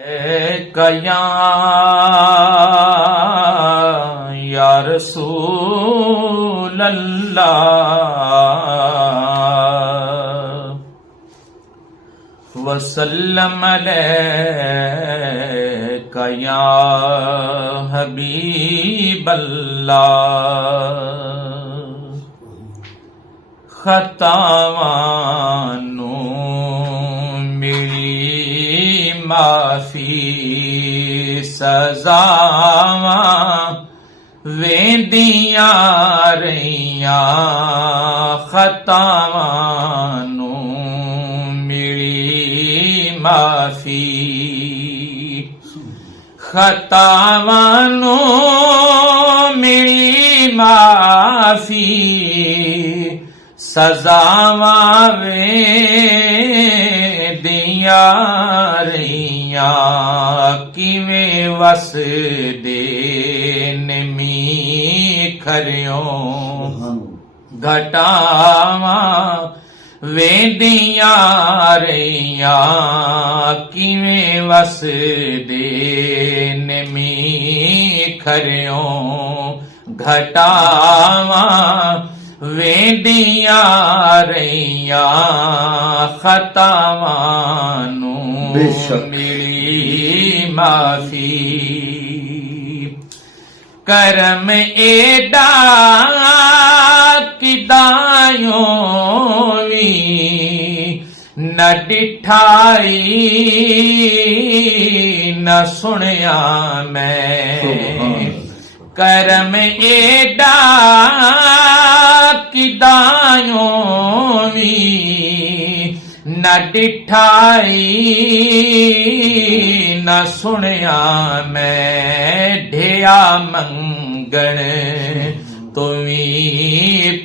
कया या रसूल अल्लाह वसल्लम अलैका या हबीब अल्लाह खतावानू मिली माफी सजावा वेंदिया रहिया खतावानू मिली माफी खतावानू मिली माफी सजावा वेंदिया रहिया किवें वस दे निमी खरियों घटावा वेंदिया रहिया किवें वस दे निमी खरियों घटावा वेंदिया रहिया खतावानू मिली माफी करम एडा किदायों वी न डिठाई न सुनिया मैं करम एडा किदायों वी न डिठाई न सुनिया मैं ढेया मंगण तुमी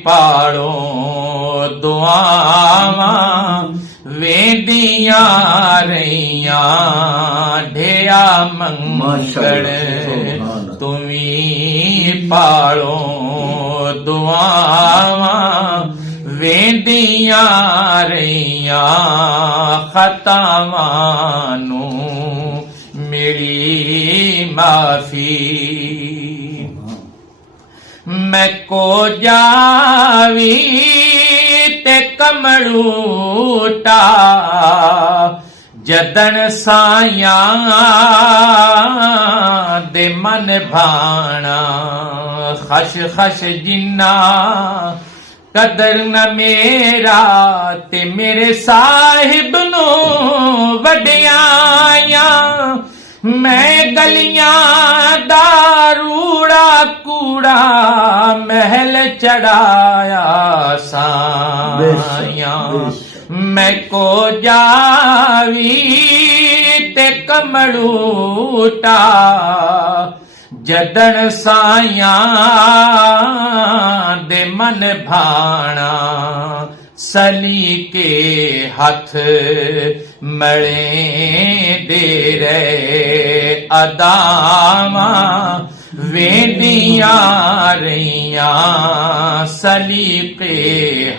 पाड़ो दुआवा वेंदिया रहिया ढेया मंगण तुमी पाड़ो दुआवा वेंदिया रहिया खतावानू मिली माफी मैं को जावी ते कमड़ूटा जदन साया दे मन भाना खश खश जिन्ना कदर न मेरा ते मेरे साहिब नो वडियाया मैं गलियां दारूड़ा कूड़ा महल चढ़ाया साया मैं को जावी ते कमड़ूटा जदन साया दे मन भाना सली के हथ मले दे रे अदावा वेंदिया रहिया सली के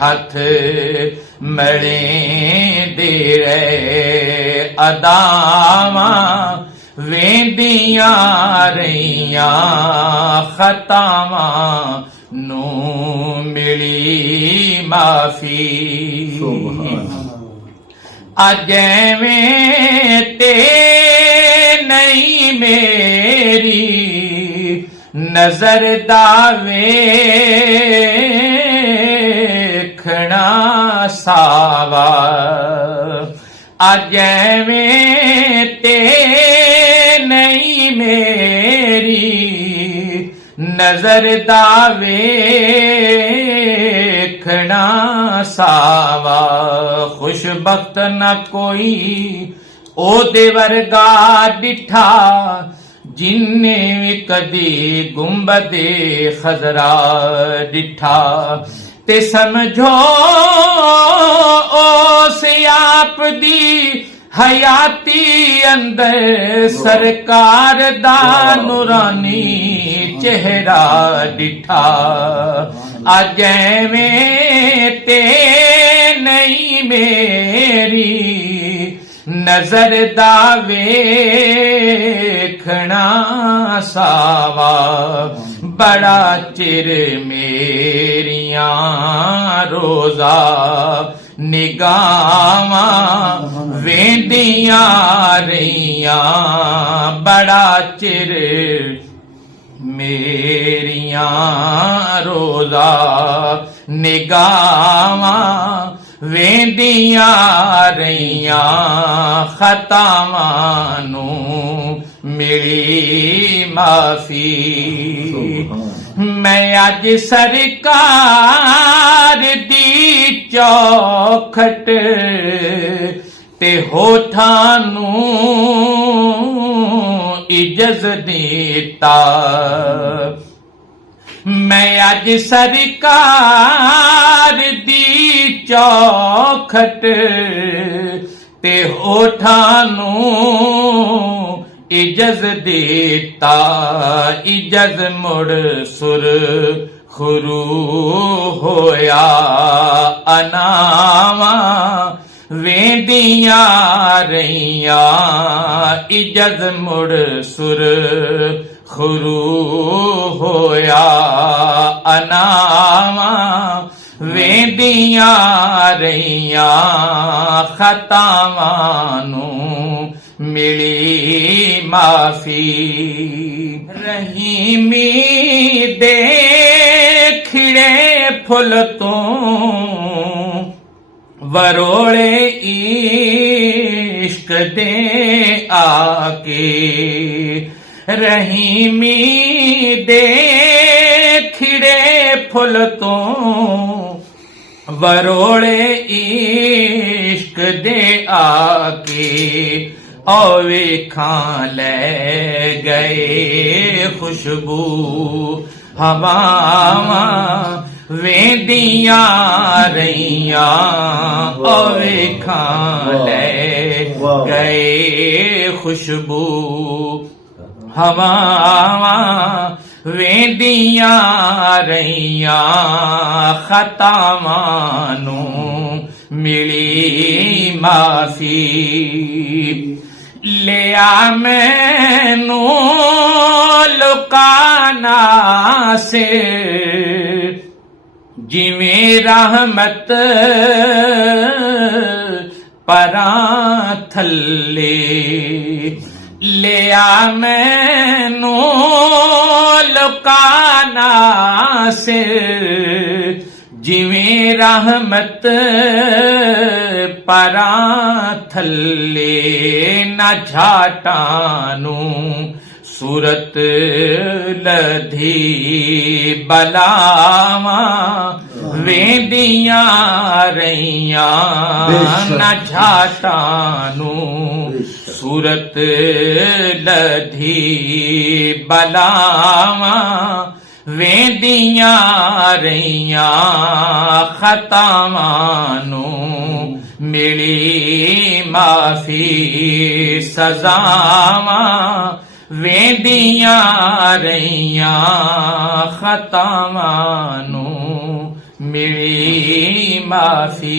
हथ मले दे रे अदावा वेंदिया रहिया खतावानू मिली माफी अजैवें ते नहीं मेरी नजर दावेखना सावा अजैवें ते नहीं मेरी नजर दावेखना सावा खुशबख्त न कोई ओ दे वर्गा डिठा जिन्ने कदी गुंबदे खजरा डिठा ते समझो ओस आप दी हयाती अंदर सरकार दा नूरानी चेहरा डिठा अजैवें ते नहीं मेरी नजर दावे ਵੇਖਣਾ ਸਾਵਾ ਬੜਾ ਚਿਰ ਮੇਰੀਆਂ ਰੋਜ਼ਾ ਨਿਗਾਹਾਂ ਵੇਂਦੀਆਂ ਰਹੀਆਂ ਬੜਾ ਚਿਰ ਮੇਰੀਆਂ ਰੋਜ਼ਾ ਨਿਗਾਹਾਂ ਵੇਂਦੀਆਂ ਰਹੀਆਂ ਖਤਾਵਾਂ ਨੂੰ ਮਿਲੀ ਮਾਫੀ ਮੈਂ ਅੱਜ ਸਰਕਾਰ ਦੀ ਚੌਖਟ ਤੇ ਹੋਠਾਂ ਨੂੰ ਇਜਾਜ਼ਤ ਦਿੱਤਾ ਮੈਂ ਅੱਜ ਸਰਕਾਰ ਦੀ ਚੌਖਟ ਤੇ ਹੋਠਾਂ ਨੂੰ ਇਜਾਜ਼ਤ ਦਿੱਤਾ ਇਜਾਜ਼ਤ ਮੁੜ ਸੁਰ ਖਰੂ ਹੋਇਆ ਅਨਾਵਾ ਵੇਂਦੀਆਂ ਰਹੀਆਂ ਇਜਾਜ਼ਤ ਮੁੜ ਸੁਰ ਖਰੂ ਹੋਇਆ ਅਨਾਵਾ ਵੇਂਦੀਆਂ ਰਹੀਆਂ ਖਤਾਵਾਂ ਨੂੰ ਮਿਲੀ ਮਾਫੀ ਰਹੀਮੀ ਦੇ ਖਿੜੇ ਫੁੱਲ ਤੋਂ ਵਰੋਲੇ ਇਸ਼ਕ ਦੇ ਆਕੇ ਰਹੀਮੀ ਦੇ ਖਿੜੇ ਫੁੱਲ ਤੋਂ ਵਰੋਲੇ ਇਸ਼ਕ ਦੇ ਆਕੇ ਔ ਵੇਖਾਂ ਲੈ ਗਏ ਖੁਸ਼ਬੂ ਹਵਾਵਾਂ ਵੇਂਦੀਆਂ ਰਹੀਆਂ ਔ ਵੇਖਾਂ ਲੈ ਗਏ ਖੁਸ਼ਬੂ ਹਵਾਵਾਂ ਵੇਂਦੀਆਂ ਰਹੀਆਂ ਖਤਾਵਾਂ ਨੂੰ ਮਿਲੀ ਮਾਫੀ ਲਿਆ ਮੈਨੂੰ ਲੁਕਾਨਾ ਸੇ ਜਿਵੇਂ ਰਹਿਮਤ ਪਰਾਂ ਥੱਲੇ ਲਿਆ ਮੈਨੂੰ ਲੁਕਾਨਾ ਸੇ ਜਿਵੇਂ ਰਹਿਮਤ ਪਰਾਂ ਥੱਲੇ ਨਾ ਝਾਟਾਂ ਨੂੰ ਸੂਰਤ ਲਧੀ ਬਲਾਵਾਂ ਵੇਂਦੀਆਂ ਰਹੀਆਂ ਨਾ ਝਾਟਾਂ ਨੂੰ ਸੂਰਤ ਲਧੀ ਬਲਾਵਾਂ ਵੇਂਦੀਆਂ ਰਹੀਆਂ ਖਤਾਵਾਂ ਨੂੰ ਮਿਲੀ ਮਾਫੀ ਸਜ਼ਾਵਾਂ ਵੇਂਦੀਆਂ ਰਹੀਆਂ ਖਤਾਵਾਂ ਨੂੰ ਮਿਲੀ ਮਾਫੀ